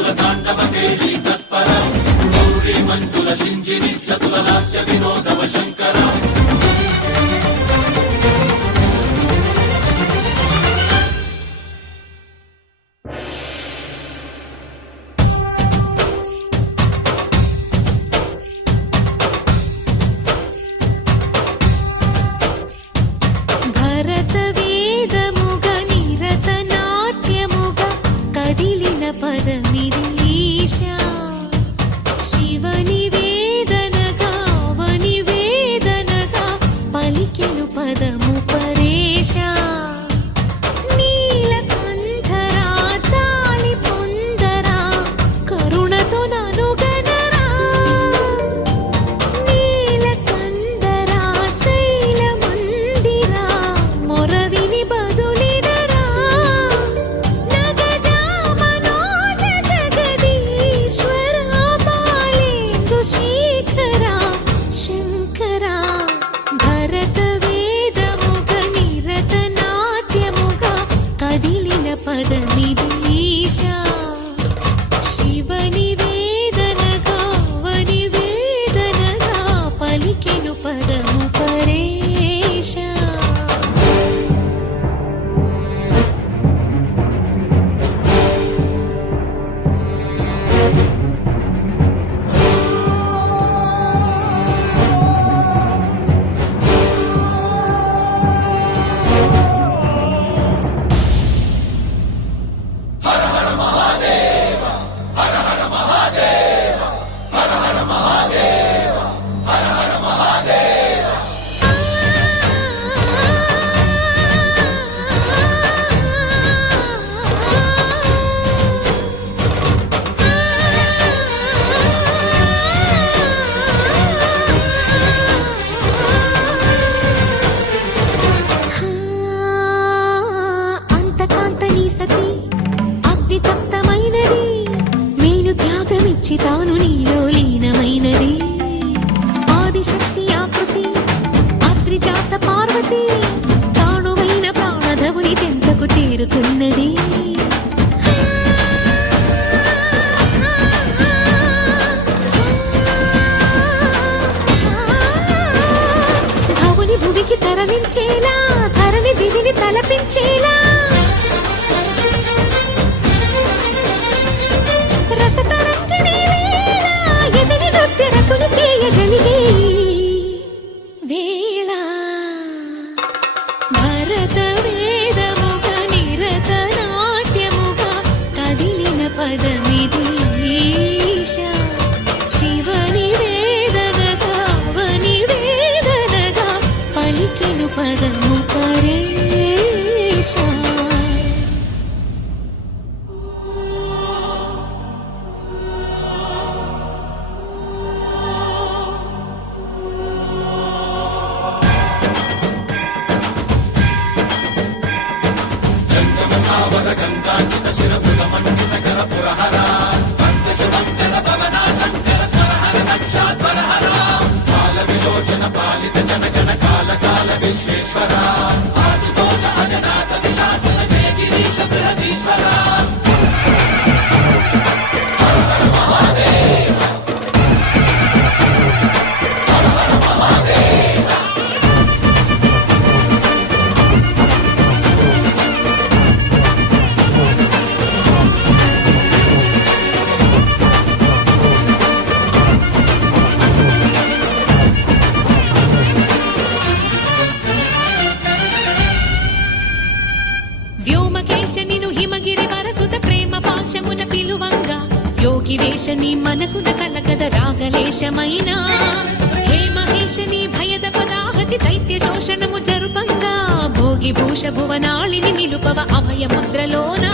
మంజుల తాండవ కేళీ తత్పర గౌరీ మంజుల సింజిని చతుల లాస్య వినోదవ శంకర తాను నీలో లీనమైనది ఆదిశక్తి ఆకృతి అత్రిజాత పార్వతి తానువైన ప్రాణధవుని చెంతకు చేరుకున్నది భవుని భువికి తరలించేలా ధరణి దివిని తలపించేలా చేయగలిగే వేళ భరత వేదముగ నిరత నాట్యముగ కదిలిన పదమిది ఈశా శివని వేదనగా వని వేదనగా పలికెను పదము పరేశా శిరపుల మండిత కర పురహర పంకశుభంకర పవనా శంకర స్వరహర నక్షాధ్వరహర కాల విలోచన పాలిత జనగణ కాల కాల విశ్వేశ్వర ఆశుతోష అజనాశ విశాసన జయ గిరీశ బృహదీశ్వర హర హర మహాదేవ హర హర మహాదేవ వ్యోమకేశనిను హిమగిరి వరసుత ప్రేమ పాశమున పిలువంగా యోగి వేషని మనసున కలగద రాగలేశమైనా హే మహేశని భయద పదాహతి దైత్య శోషణము జరుపంగా భోగి భూష భువనాళిని నిలుపవ అభయ ముద్రలోనా